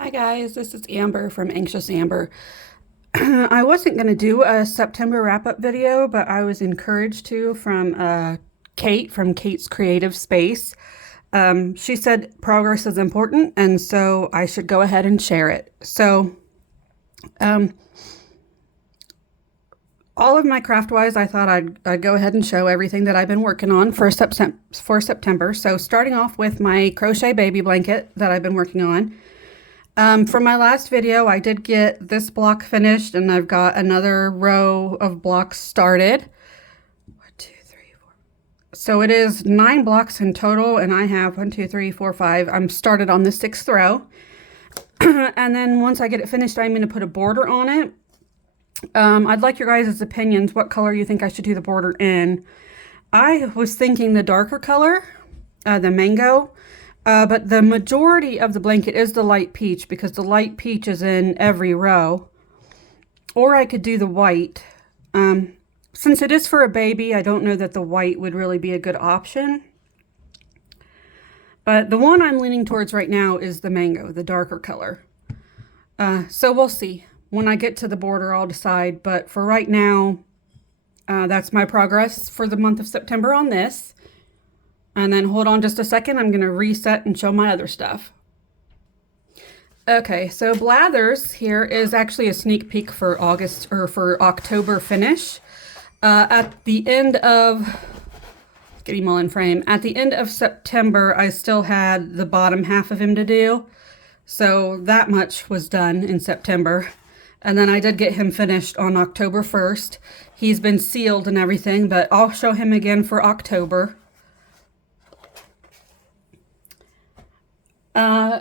Hi guys, this is Amber from Anxious Amber. I wasn't going to do a September wrap-up video, but I was encouraged to from Kate from Kate's Creative Space. She said progress is important, and so I should go ahead and share it. So, all of my craft-wise, I thought I'd go ahead and show everything that I've been working on for September. So starting off with my crochet baby blanket that I've been working on. From my last video, I did get this block finished, and I've got another row of blocks started. 1, 2, 3, 4. So it is 9 blocks in total, and I have 1, 2, 3, 4, 5. I'm started on the 6th row. And then once I get it finished, I'm going to put a border on it. I'd like your guys' opinions, what color you think I should do the border in. I was thinking the darker color, the mango. But the majority of the blanket is the light peach because the light peach is in every row. Or I could do the white. Since it is for a baby, I don't know that the white would really be a good option. But the one I'm leaning towards right now is the mango, the darker color. So we'll see. When I get to the border, I'll decide. But for right now, that's my progress for the month of September on this. And then hold on just a second, I'm going to reset and show my other stuff. Okay, so Blathers here is actually a sneak peek for August or for October finish. At the end of, get him all in frame, at the end of September, I still had the bottom half of him to do. So that much was done in September. And then I did get him finished on October 1st. He's been sealed and everything, but I'll show him again for October.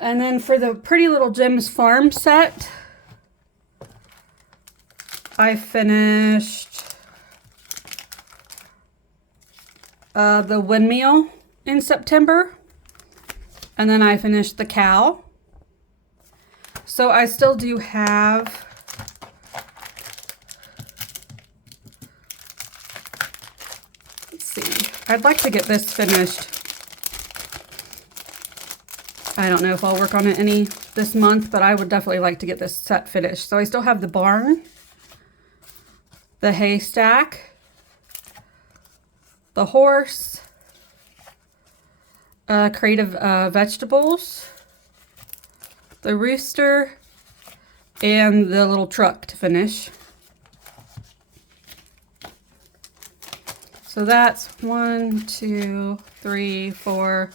And then for the Pretty Little Gems Farm set, I finished the windmill in September, and then I finished the cow. So I still do have let's see, I'd like to get this finished. I don't know if I'll work on it any this month, but I would definitely like to get this set finished. So I still have the barn, the haystack, the horse, creative vegetables, the rooster, and the little truck to finish. So that's 1, 2, 3, 4,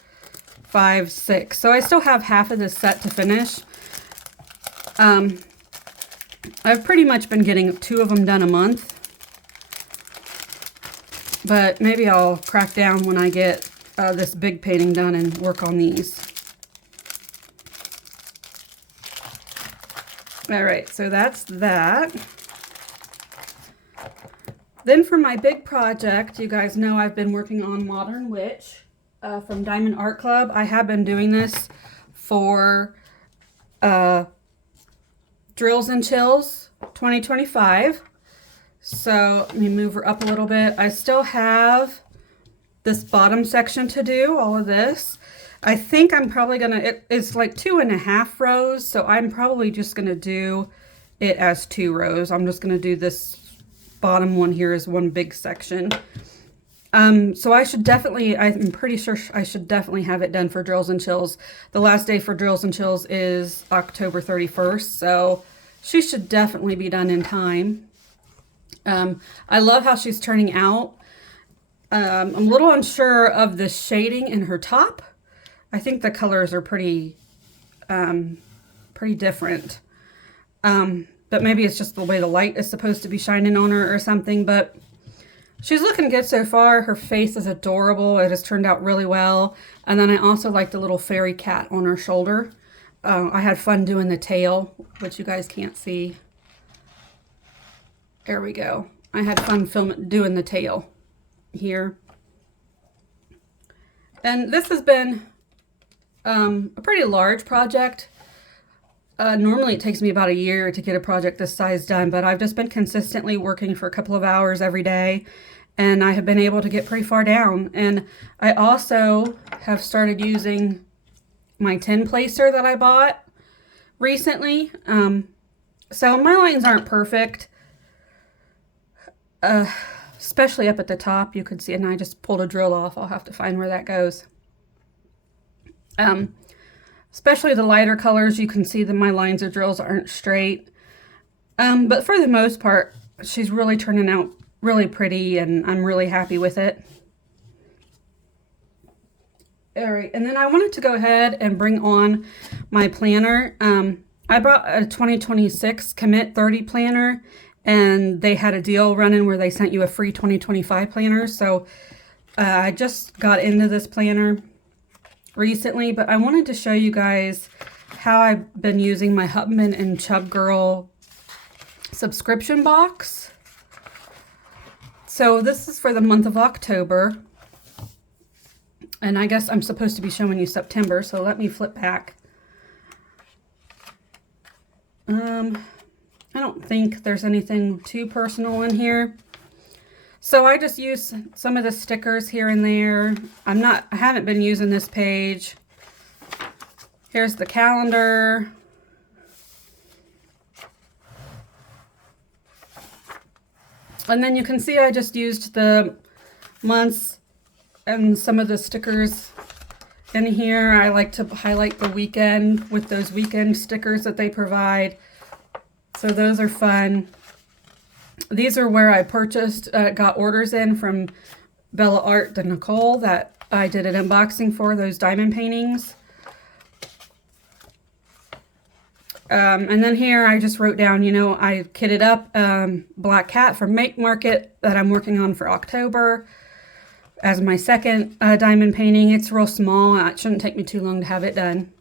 5, 6. So I still have half of this set to finish. I've pretty much been getting 2 of them done a month. But maybe I'll crack down when I get this big painting done and work on these. Alright, so that's that. Then for my big project, you guys know I've been working on Modern Witch. From Diamond Art Club. I have been doing this for Drills and Chills 2025. So let me move her up a little bit. I still have this bottom section to do, all of this. I think I'm probably gonna, it's like 2.5 rows, so I'm probably just gonna do it as 2 rows. I'm just gonna do this bottom one here as one big section. So I should definitely, I'm pretty sure I should definitely have it done for Drills and Chills. The last day for Drills and Chills is October 31st, so she should definitely be done in time. I love how she's turning out. I'm a little unsure of the shading in her top. I think the colors are pretty different. But maybe it's just the way the light is supposed to be shining on her or something, but she's looking good so far. Her face is adorable. It has turned out really well. And then I also like the little fairy cat on her shoulder. I had fun doing the tail, which you guys can't see. There we go. I had fun doing the tail here. And this has been a pretty large project. Normally it takes me about a year to get a project this size done, but I've just been consistently working for a couple of hours every day, and I have been able to get pretty far down. And I also have started using my tin placer that I bought recently. So my lines aren't perfect, especially up at the top. You could see, and I just pulled a drill off. I'll have to find where that goes. Especially the lighter colors, you can see that my lines or drills aren't straight. But for the most part, she's really turning out really pretty, and I'm really happy with it. All right, and then I wanted to go ahead and bring on my planner. I bought a 2026 Commit 30 planner, and they had a deal running where they sent you a free 2025 planner. So I just got into this planner recently, but I wanted to show you guys how I've been using my Hubman and Chub Girl subscription box. So this is for the month of October, and I guess I'm supposed to be showing you September, so let me flip back. I don't think there's anything too personal in here. So I just use some of the stickers here and there. I haven't been using this page. Here's the calendar. And then you can see I just used the months and some of the stickers in here. I like to highlight the weekend with those weekend stickers that they provide. So those are fun. These are where I purchased, got orders in from Bella Art to Nicole that I did an unboxing for, those diamond paintings. And then here I just wrote down, I kitted up Black Cat from Make Market that I'm working on for October as my second diamond painting. It's real small. It shouldn't take me too long to have it done.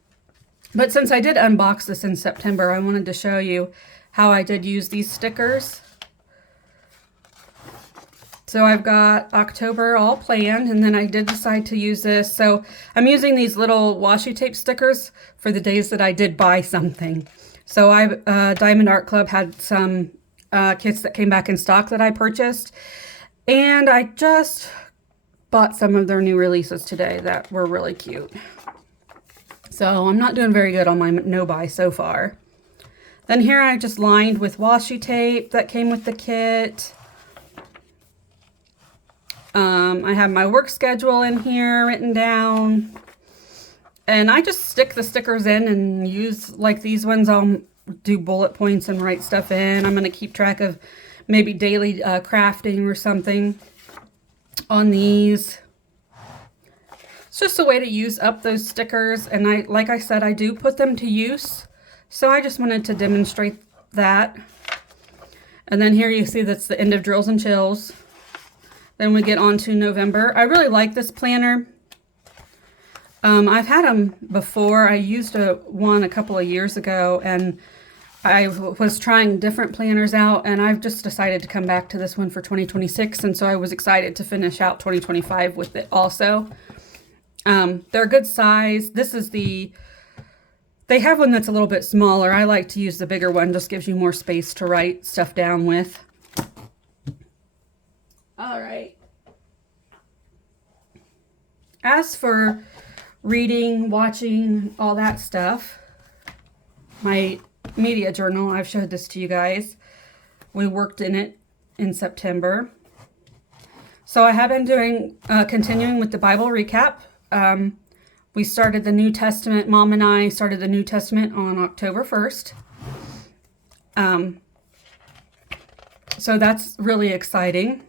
But since I did unbox this in September, I wanted to show you how I did use these stickers. So I've got October all planned, and then I did decide to use this. So I'm using these little washi tape stickers for the days that I did buy something. So Diamond Art Club had some kits that came back in stock that I purchased, and I just bought some of their new releases today that were really cute. So I'm not doing very good on my no-buy so far. Then here I just lined with washi tape that came with the kit. I have my work schedule in here written down, and I just stick the stickers in and use, like these ones, I'll do bullet points and write stuff in. I'm going to keep track of maybe daily crafting or something on these. It's just a way to use up those stickers, and like I said, I do put them to use, so I just wanted to demonstrate that. And then here you see that's the end of Drills and Chills. Then we get on to November. I really like this planner. I've had them before. I used one a couple of years ago, and I was trying different planners out, and I've just decided to come back to this one for 2026, and so I was excited to finish out 2025 with it also. They're a good size. They have one that's a little bit smaller. I like to use the bigger one, just gives you more space to write stuff down with. All right. As for reading, watching, all that stuff, my media journal, I've showed this to you guys. We worked in it in September. So I have been doing, continuing with the Bible recap. We started the New Testament, Mom and I started the New Testament on October 1st. So that's really exciting.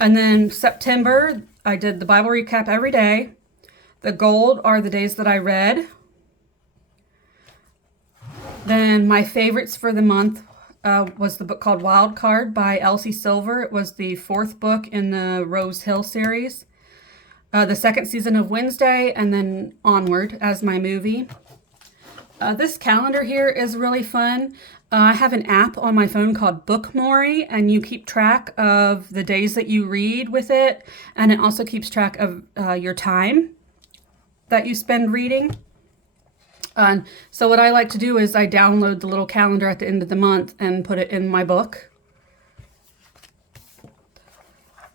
And then September, I did the Bible recap every day. The gold are the days that I read. Then my favorites for the month was the book called Wild Card by Elsie Silver. It was the 4th book in the Rose Hill series. The 2nd season of Wednesday, and then Onward as my movie. This calendar here is really fun. I have an app on my phone called Bookmori, and you keep track of the days that you read with it, and it also keeps track of your time that you spend reading. So what I like to do is I download the little calendar at the end of the month and put it in my book.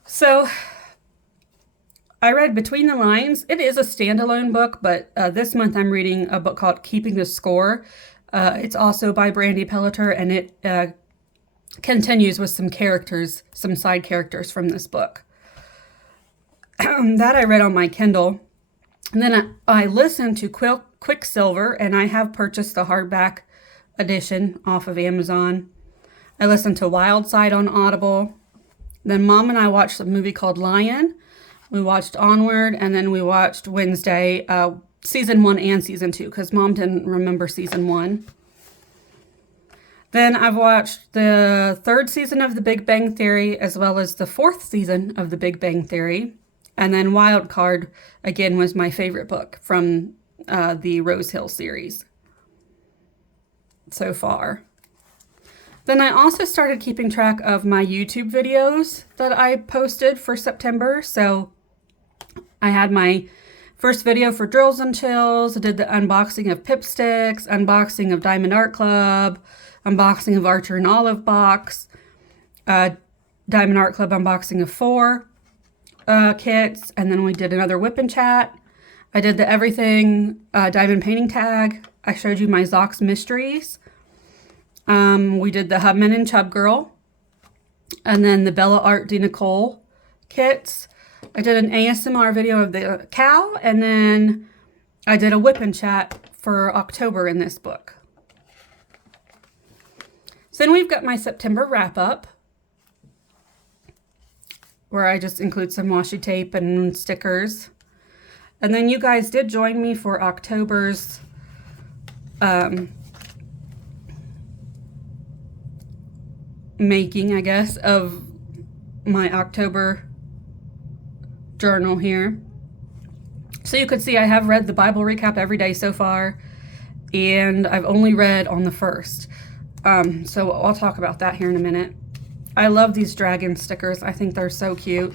So I read Between the Lines. It is a standalone book, but this month I'm reading a book called Keeping the Score. It's also by Brandy Pelleter, and it continues with some characters, some side characters from this book. That I read on my Kindle. And then I listened to Quicksilver, and I have purchased the hardback edition off of Amazon. I listened to Wild Side on Audible. Then Mom and I watched a movie called Lion. We watched Onward, and then we watched Wednesday, season 1 and season 2, because Mom didn't remember season 1. Then I've watched the 3rd season of The Big Bang Theory, as well as the 4th season of The Big Bang Theory. And then Wild Card, again, was my favorite book from the Rose Hill series so far. Then I also started keeping track of my YouTube videos that I posted for September. So I had my first video for Drills and Chills. I did the unboxing of Pip Sticks, unboxing of Diamond Art Club, unboxing of Archer and Olive Box, Diamond Art Club unboxing of 4 kits, and then we did another whip and chat. I did the Everything Diamond Painting Tag. I showed you my Zox Mysteries. We did the Hubman and Chub Girl, and then the Bella Art de Nicole kits. I did an ASMR video of the cow, and then I did a whip and chat for October in this book. So then we've got my September wrap up, where I just include some washi tape and stickers. And then you guys did join me for October's making, I guess, of my October journal here. So you could see I have read the Bible recap every day so far, and I've only read on the 1st. So I'll talk about that here in a minute. I love these dragon stickers. I think they're so cute.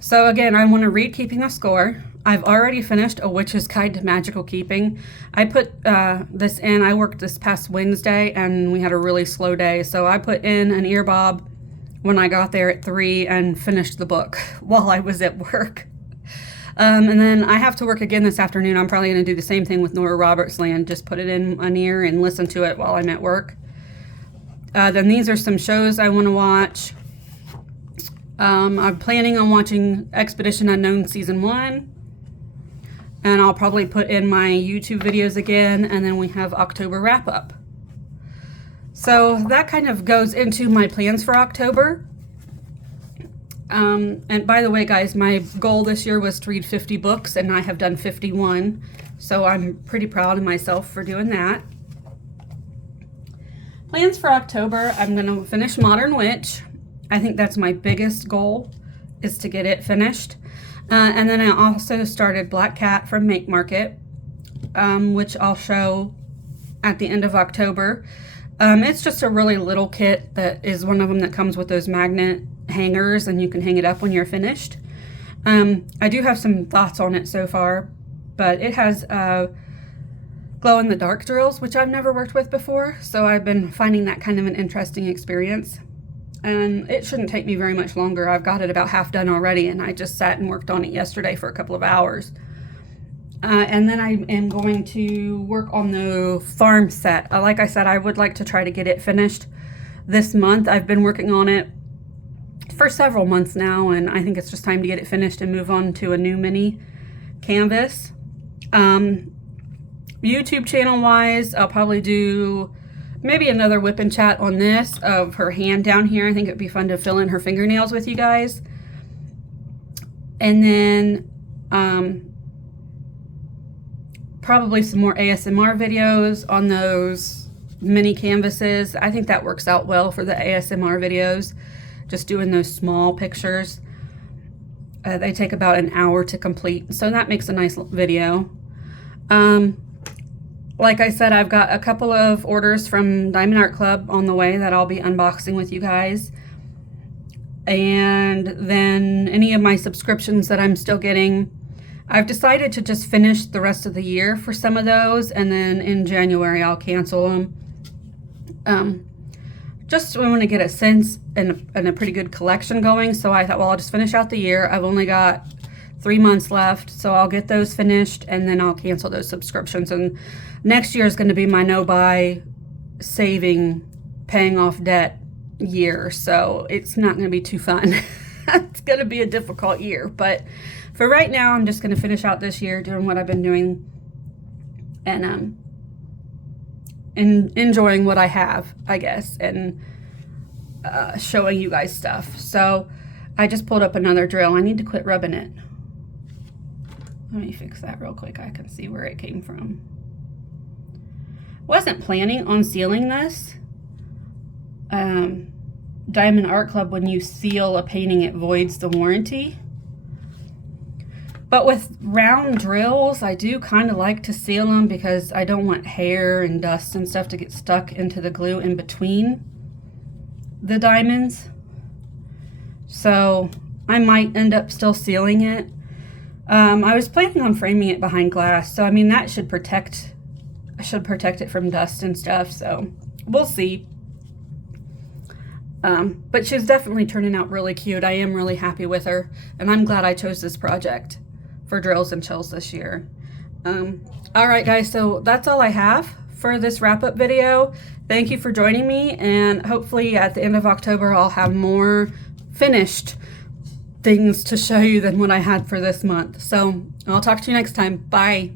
So again, I want to read Keeping the Score. I've already finished A Witch's Guide to Magical Keeping. I put this in. I worked this past Wednesday, and we had a really slow day. So I put in an ear bob when I got there at 3 and finished the book while I was at work. And then I have to work again this afternoon. I'm probably going to do the same thing with Nora Roberts' Land. Just put it in an ear and listen to it while I'm at work. Then these are some shows I want to watch. I'm planning on watching Expedition Unknown Season 1. And I'll probably put in my YouTube videos again. And then we have October wrap up. So that kind of goes into my plans for October. And by the way, guys, my goal this year was to read 50 books, and I have done 51. So I'm pretty proud of myself for doing that. Plans for October, I'm going to finish Modern Witch. I think that's my biggest goal, is to get it finished. And then I also started Black Cat from Make Market, which I'll show at the end of October. It's just a really little kit that is one of them that comes with those magnet hangers, and you can hang it up when you're finished. I do have some thoughts on it so far, but it has glow-in-the-dark drills, which I've never worked with before, so I've been finding that kind of an interesting experience. And it shouldn't take me very much longer. I've got it about half done already, and I just sat and worked on it yesterday for a couple of hours. And then I am going to work on the farm set. Like I said, I would like to try to get it finished this month. I've been working on it for several months now, and I think it's just time to get it finished and move on to a new mini canvas. YouTube channel wise, I'll probably do maybe another whip and chat on this of her hand down here. I think it'd be fun to fill in her fingernails with you guys. And then probably some more ASMR videos on those mini canvases. I think that works out well for the ASMR videos, just doing those small pictures. They take about an hour to complete, so that makes a nice video. Like I said, I've got a couple of orders from Diamond Art Club on the way that I'll be unboxing with you guys. And then any of my subscriptions that I'm still getting, I've decided to just finish the rest of the year for some of those, and then in January I'll cancel them. Just we want to get a sense and a pretty good collection going, so I thought, well, I'll just finish out the year. I've only got 3 months left, so I'll get those finished and then I'll cancel those subscriptions. And next year is going to be my no-buy, saving, paying off debt year, so it's not going to be too fun. It's going to be a difficult year, but for right now, I'm just going to finish out this year doing what I've been doing and enjoying what I have, I guess, and showing you guys stuff. So I just pulled up another drill. I need to quit rubbing it. Let me fix that real quick. I can see where it came from. Wasn't planning on sealing this. Diamond Art Club, when you seal a painting, it voids the warranty. But with round drills, I do kind of like to seal them because I don't want hair and dust and stuff to get stuck into the glue in between the diamonds. So I might end up still sealing it. I was planning on framing it behind glass, so I mean that should protect it from dust and stuff, so we'll see. But she's definitely turning out really cute. I am really happy with her, and I'm glad I chose this project for drills and chills this year. All right, guys, so that's all I have for this wrap-up video. Thank you for joining me, and hopefully at the end of October, I'll have more finished things to show you than what I had for this month. So I'll talk to you next time. Bye.